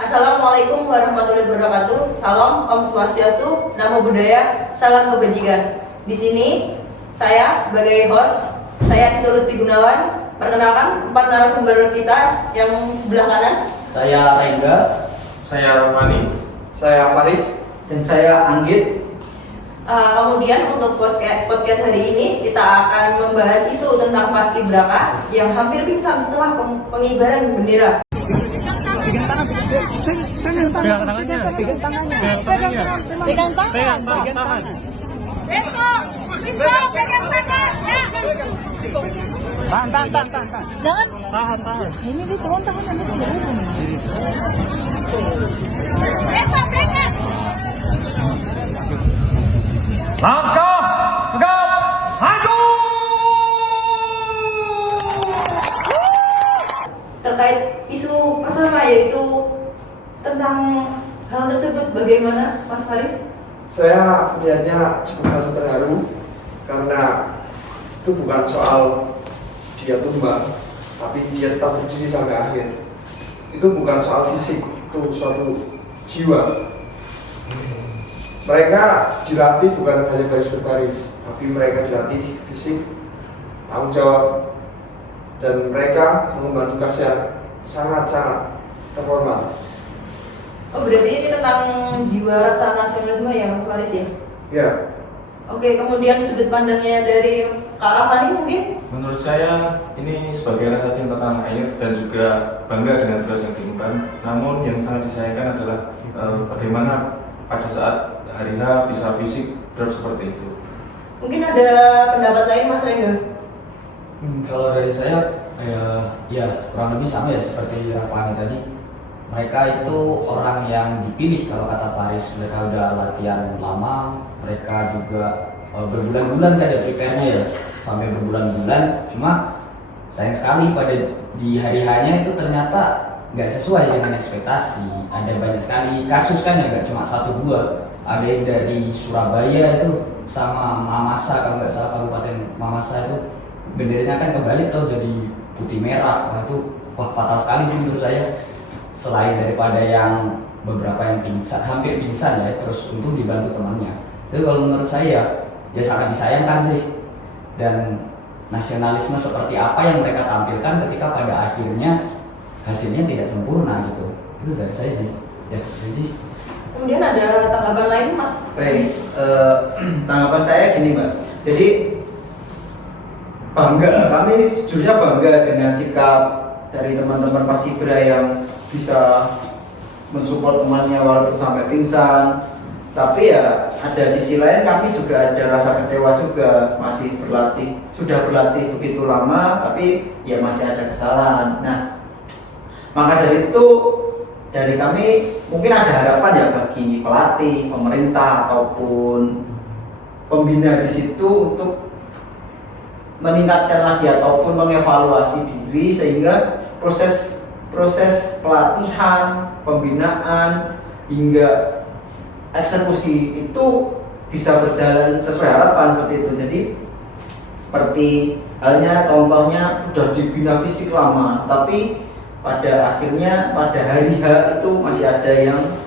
Assalamualaikum warahmatullahi wabarakatuh. Salam, Om Swastiastu, Namo Buddhaya, salam kebajikan. Di sini saya sebagai host, saya Siti Lutfi Gunawan. Perkenalkan 4 narasumber kita yang sebelah kanan. Saya Rengga, saya Romani, saya Paris, dan saya Anggit. Kemudian untuk podcast hari ini kita akan membahas isu tentang paskibraka yang hampir pingsan setelah pengibaran bendera. Pegang tangannya. Besok, bisa pegang tangan. Tahan. Jangan. Tahan. Ini di turun tangan ini. Besok pegang. Langkah tegap maju. Terkait isu pertama yaitu tentang hal tersebut, bagaimana Mas Faris? Saya melihatnya cukup merasa terharu karena itu bukan soal dia tumbang, tapi dia tetap berdiri sampai akhir. Itu bukan soal fisik, itu suatu jiwa. Mereka dilatih bukan hanya baris berbaris, tapi mereka dilatih fisik, tanggung jawab, dan mereka mengemban tugas yang sangat-sangat terhormat. Oh, berarti ini tentang jiwa rasa nasionalisme ya Mas Faris ya? Ya. Oke, kemudian sudut pandangnya dari Kak Rafani mungkin? Menurut saya ini sebagai rasa cinta tanah air dan juga bangga dengan tugas yang diemban. Namun yang sangat disayangkan adalah bagaimana pada saat hari H bisa fisik drop seperti itu. Mungkin ada pendapat lain Mas Rengga? Kalau dari saya ya kurang lebih sama ya seperti Rafani tadi. Mereka itu orang yang dipilih, kalau kata Faris, mereka udah latihan lama, mereka juga berbulan-bulan kan ya prepare-nya ya, sampai berbulan-bulan. Cuma sayang sekali pada di hari H-nya itu ternyata nggak sesuai dengan ekspektasi. Ada banyak sekali kasus kan ya, nggak cuma 1-2. Ada yang dari Surabaya itu sama Mamasa, kalau nggak salah Kabupaten Mamasa itu benderanya kan kebalik tuh jadi putih merah. Nah itu fatal sekali sih menurut saya. Selain daripada yang beberapa yang pingsan, hampir pingsan ya, terus untung dibantu temannya. Itu kalau menurut saya ya sangat disayangkan sih. Dan nasionalisme seperti apa yang mereka tampilkan ketika pada akhirnya hasilnya tidak sempurna gitu. Itu dari saya sih. Ya, jadi Kemudian ada tanggapan lain Mas? Baik, tanggapan saya gini Mbak. Jadi kami sejujurnya bangga dengan sikap dari teman-teman Paskibra yang bisa mensupport temannya walaupun sampai pingsan. Tapi ya ada sisi lain, kami juga ada rasa kecewa juga, sudah berlatih begitu lama tapi ya masih ada kesalahan. Nah, maka dari itu dari kami mungkin ada harapan ya bagi pelatih, pemerintah ataupun pembina di situ untuk meningkatkan lagi ataupun mengevaluasi diri sehingga proses pelatihan, pembinaan hingga eksekusi itu bisa berjalan sesuai harapan seperti itu. Jadi seperti halnya contohnya sudah dibina fisik lama tapi pada akhirnya pada hari H itu masih ada yang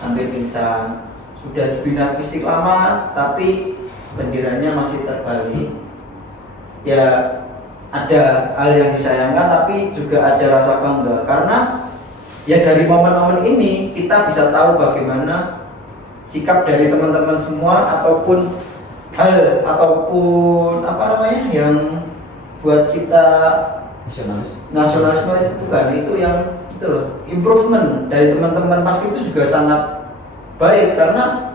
hampir pingsan. Sudah dibina fisik lama tapi benderanya masih terbalik. Ya ada hal yang disayangkan tapi juga ada rasa bangga karena ya dari momen-momen ini kita bisa tahu bagaimana sikap dari teman-teman semua ataupun yang buat kita nasionalisme itu bukan itu yang itu loh, improvement dari teman-teman pas itu juga sangat baik karena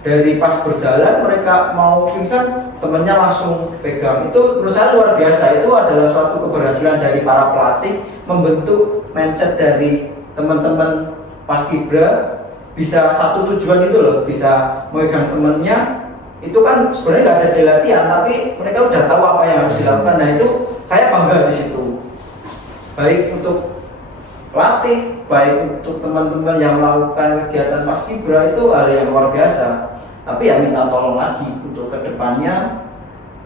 dari pas berjalan mereka mau pingsan temennya langsung pegang. Itu menurut saya luar biasa. Itu adalah suatu keberhasilan dari para pelatih membentuk mindset dari teman-teman Paskibra bisa satu tujuan itu loh, bisa megang temennya. Itu kan sebenarnya nggak ada di latihan tapi mereka udah tahu apa yang harus dilakukan. Nah itu saya bangga di situ. Baik untuk pelatih, baik untuk teman-teman yang melakukan kegiatan Paskibra itu hal yang luar biasa. Tapi ya minta tolong lagi untuk kedepannya,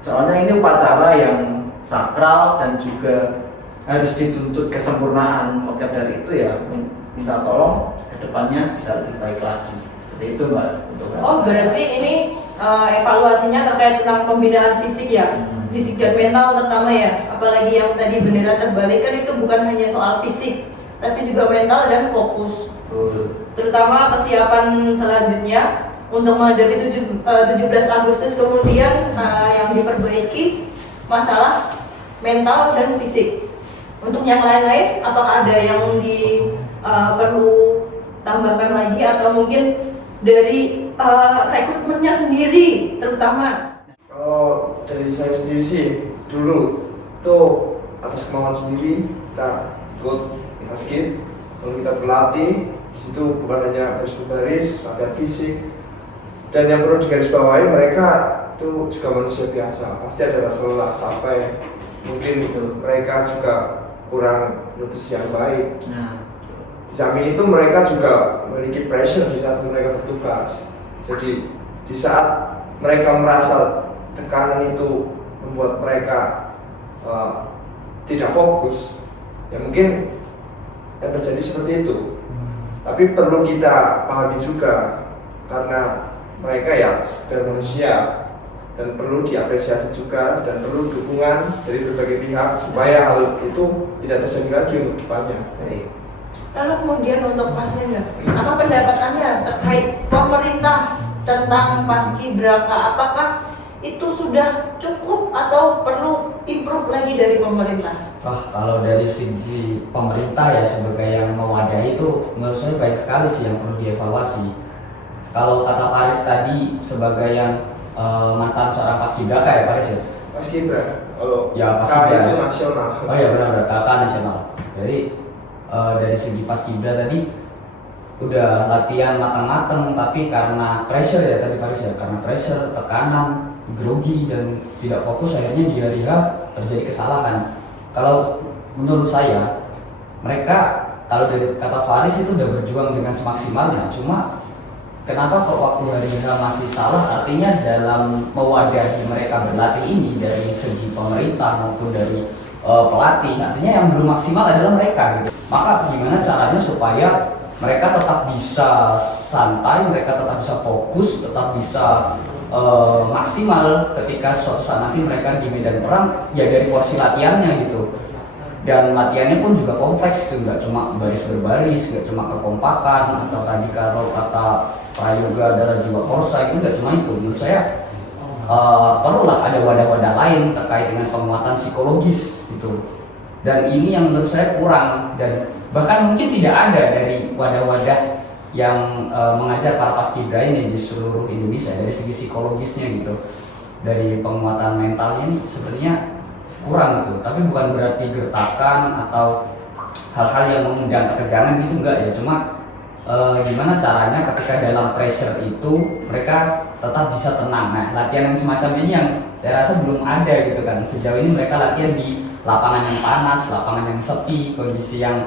soalnya ini upacara yang sakral dan juga harus dituntut kesempurnaan. Maka dari itu ya minta tolong kedepannya bisa lebih baik lagi. Seperti itu Mbak. Untuk Oh, berarti ini evaluasinya terkait tentang pembinaan fisik ya, fisik dan mental terutama ya. Apalagi yang tadi bendera terbalik kan itu bukan hanya soal fisik, tapi juga mental dan fokus. Terutama kesiapan selanjutnya untuk menghadapi 17 Agustus kemudian yang diperbaiki masalah mental dan fisik. Untuk yang lain-lain, apakah ada yang perlu tambahkan lagi atau mungkin dari rekrutmennya sendiri terutama? Kalau dari saya sendiri sih, dulu tuh atas kemauan sendiri kita ikut basket. Kalau kita berlatih, di situ bukan hanya baris-baris, latihan fisik. Dan yang perlu digarisbawahi, mereka itu juga manusia biasa. Pasti ada rasa lelah, capek. Mungkin itu mereka juga kurang nutrisi yang baik. Nah, Di samping itu mereka juga memiliki pressure di saat mereka bertugas. Jadi di saat mereka merasa tekanan itu membuat mereka tidak fokus, ya mungkin yang terjadi seperti itu. Tapi perlu kita pahami juga karena mereka ya sekedar manusia dan perlu diapresiasi juga dan perlu dukungan dari berbagai pihak supaya hal itu tidak terjadi lagi untuk depannya. Lalu kemudian untuk Mas Nenda, apa pendapat Anda terkait pemerintah tentang Paskibraka? Apakah itu sudah cukup atau perlu improve lagi dari pemerintah? Kalau dari sisi pemerintah ya sebagai yang mewadahi itu menurut saya banyak sekali sih yang perlu dievaluasi. Kalau kata Faris tadi sebagai yang mantan seorang paskibraka ya Faris ya? Paskibraka, kalau Ya, paskibraka itu nasional. Oh iya benar, kakak nasional. Jadi dari segi paskibra tadi udah latihan matang-matang, tapi karena pressure ya tadi Faris ya, karena pressure, tekanan, grogi dan tidak fokus akhirnya di hari H terjadi kesalahan. Kalau menurut saya mereka kalau dari kata Faris itu udah berjuang dengan semaksimalnya, cuma kenapa kok waktu hari H masih salah? Artinya dalam mewadahi mereka berlatih ini dari segi pemerintah maupun dari pelatih, artinya yang belum maksimal adalah mereka gitu. Maka gimana caranya supaya mereka tetap bisa santai, mereka tetap bisa fokus, tetap bisa maksimal ketika suatu saat nanti mereka di medan perang ya dari porsi latihannya gitu. Dan latihannya pun juga kompleks gitu, nggak cuma baris berbaris, nggak cuma kekompakan atau tadi kalau kata prayoga adalah jiwa korsa, itu nggak cuma itu. Menurut saya perlulah ada wadah-wadah lain terkait dengan penguatan psikologis gitu. Dan ini yang menurut saya kurang dan bahkan mungkin tidak ada dari wadah-wadah yang mengajar para paskibra ini di seluruh Indonesia dari segi psikologisnya gitu. Dari penguatan mentalnya ini sepertinya kurang tuh, tapi bukan berarti gertakan atau hal-hal yang mengundang ketegangan gitu enggak ya, cuma gimana caranya ketika dalam pressure itu mereka tetap bisa tenang. Nah, latihan yang semacam ini yang saya rasa belum ada gitu kan. Sejauh ini mereka latihan di lapangan yang panas, lapangan yang sepi, kondisi yang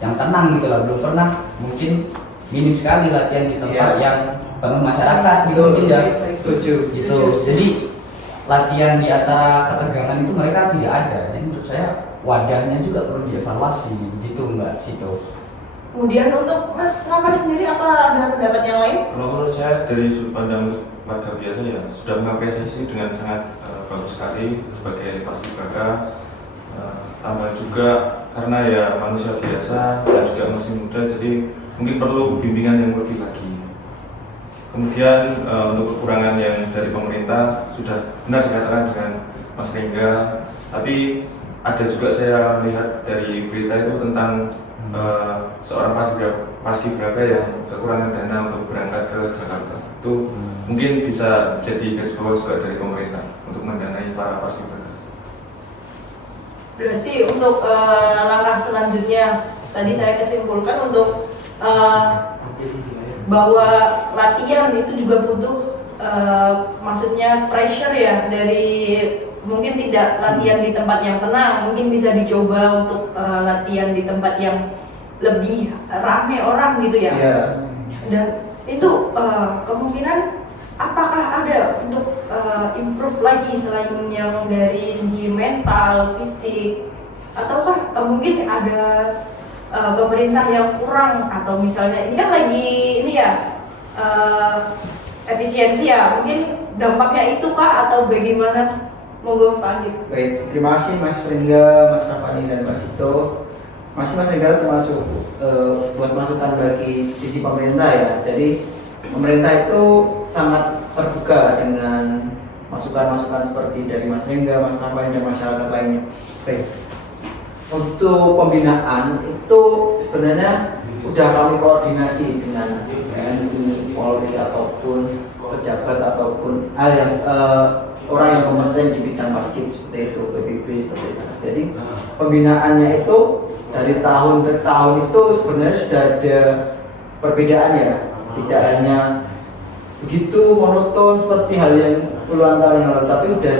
tenang gitu lah. Belum pernah, mungkin minim sekali latihan di tempat yang penuh masyarakat gitu mungkin ya. Setuju. Gitu. Jadi latihan di antara ketegangan itu mereka tidak ada. Jadi menurut saya wadahnya juga perlu dievaluasi gitu Mbak Sito. Kemudian untuk Mas Rafani sendiri, apa ada pendapat yang lain? Kalau menurut saya dari sudut pandang warga biasa ya sudah mengapresiasi dengan sangat bagus sekali sebagai paskibraka. Tambah juga karena ya manusia biasa dan juga masih muda, jadi mungkin perlu bimbingan yang lebih lagi. Kemudian untuk kekurangan yang dari pemerintah sudah benar dikatakan dengan Mas Rengga, tapi ada juga saya melihat dari berita itu tentang seorang paskibraka yang kekurangan dana untuk berangkat ke Jakarta. Itu mungkin bisa jadi garis bawah juga dari pemerintah untuk mendanai para paskibraka. Berarti untuk langkah selanjutnya tadi saya kesimpulkan untuk bahwa latihan itu juga butuh maksudnya pressure ya, dari mungkin tidak latihan di tempat yang tenang, mungkin bisa dicoba untuk latihan di tempat yang lebih ramai orang gitu ya. Iya. Dan itu kemungkinan apakah ada untuk improve lagi selain yang dari segi mental, fisik, ataukah mungkin ada pemerintah yang kurang, atau misalnya ini kan lagi ini ya efisiensi ya, mungkin dampaknya itu kah atau bagaimana? Monggo Pak Anggit. Baik, terima kasih Mas Ringga, Mas Rafani dan Mas Ito. Mas Ringga termasuk buat masukan bagi sisi pemerintah ya. Jadi pemerintah itu sangat terbuka dengan masukan-masukan seperti dari Mas Ringga, Mas Rafani dan masyarakat lainnya. Baik. Untuk pembinaan itu sebenarnya sudah kami koordinasi dengan TNI, Polri ataupun pejabat ataupun orang yang kompeten di bidang paskib seperti itu, PBB seperti itu. Jadi pembinaannya itu dari tahun ke tahun itu sebenarnya sudah ada perbedaan ya, tidak hanya begitu monoton seperti hal yang puluhan tahun yang lalu, tapi sudah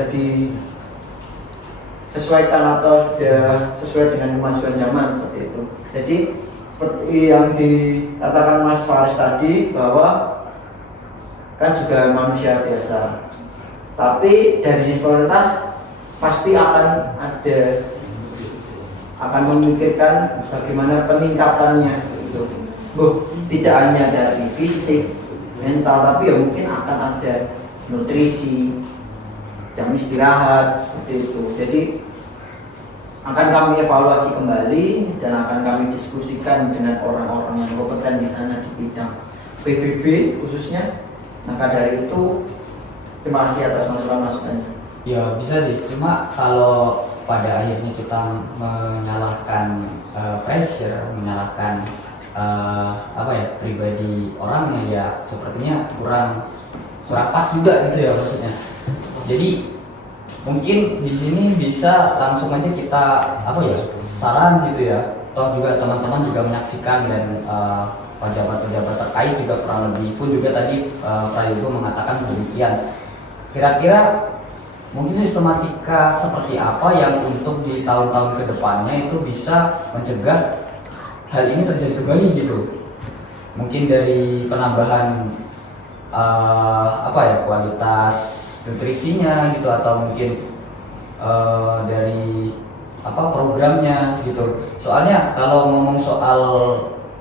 disesuaikan atau sudah sesuai dengan kemajuan zaman seperti itu. Jadi seperti yang dikatakan Mas Faris tadi bahwa kan juga manusia biasa. Tapi dari sisi pemerintah pasti akan memikirkan bagaimana peningkatannya itu. Tidak hanya dari fisik, mental, tapi ya mungkin akan ada nutrisi, jam istirahat seperti itu. Jadi akan kami evaluasi kembali dan akan kami diskusikan dengan orang-orang yang kompeten di sana di bidang PBB khususnya. Maka dari itu terima kasih atas masukan-masukannya. Ya bisa sih, cuma kalau pada akhirnya kita menyalahkan pressure, menyalahkan pribadi orangnya, ya sepertinya kurang pas juga gitu ya maksudnya. Jadi mungkin di sini bisa langsung aja kita saran gitu ya. Toh juga teman-teman juga menyaksikan dan pejabat-pejabat terkait juga kurang lebih pun juga tadi Prayogo mengatakan demikian. Kira-kira mungkin sistematika seperti apa yang untuk di tahun-tahun kedepannya itu bisa mencegah hal ini terjadi kembali gitu? Mungkin dari penambahan kualitas nutrisinya gitu, atau mungkin dari programnya gitu. Soalnya kalau ngomong soal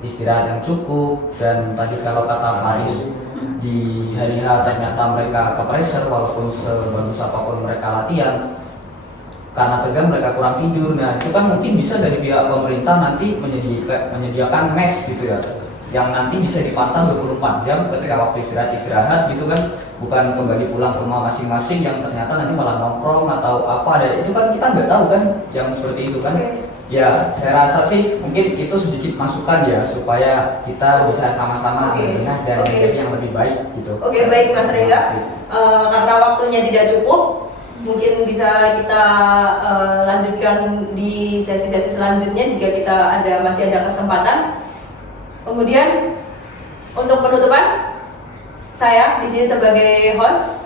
istirahat yang cukup, dan tadi kalau kata Faris di hari H ternyata mereka ke pressure walaupun sebagus apapun mereka latihan, karena tegang mereka kurang tidur. Nah itu kan mungkin bisa dari pihak pemerintah nanti menyediakan mes gitu ya, yang nanti bisa dipantau 24 jam ketika waktu istirahat gitu kan, bukan kembali pulang ke rumah masing-masing yang ternyata nanti malah nongkrong atau apa. Itu kan kita nggak tahu kan yang seperti itu kan. Ya, saya rasa sih mungkin itu sedikit masukan ya, supaya kita bisa sama-sama berbenah dan menjadi yang lebih baik gitu. Oke, baik Mas Ringga. Karena waktunya tidak cukup, mungkin bisa kita lanjutkan di sesi-sesi selanjutnya jika kita masih ada kesempatan. Kemudian untuk penutupan, saya di sini sebagai host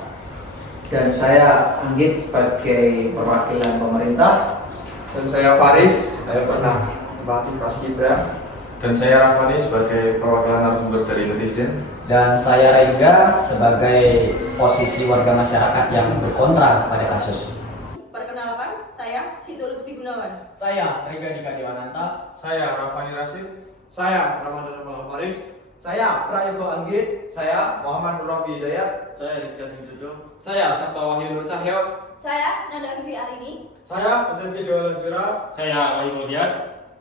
dan saya Anggit sebagai perwakilan pemerintah. Dan saya Faris, saya pernah melatih paskibra. Dan saya Rafani sebagai perwakilan narasumber dari netizen. Dan saya Rengga sebagai posisi warga masyarakat yang berkontra pada kasus. Perkenalkan, saya Sito Lutfi Gunawan. Saya Rengga Dika Dewananta. Saya Rafani Rashid. Saya Ramadan Faris. Saya Prayogo Anggit. Saya Muhammad Nurafi Hidayat. Saya Rizky Dudo. Saya Sabta Wahyu Nur Cahyo. Saya Nada Vivi Arini. Saya Vincent Dewa Lanjura. Saya Wahyu Dias.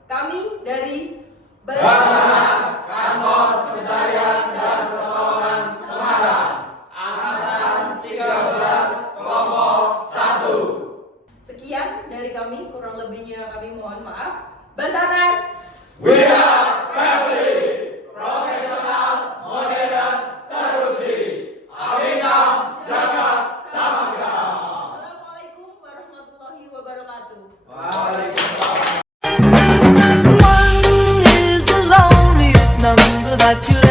Kami dari Basarnas Kantor Pencarian dan Pertolongan Semarang, Angkatan 13 Kelompok 1. Sekian dari kami, kurang lebihnya kami mohon maaf. Basarnas, We are family, profesional, modern, teruji. Aminam, jaga, samaga. Assalamualaikum warahmatullahi wabarakatuh. Waalaikumsalam. One is the loneliest number that you'll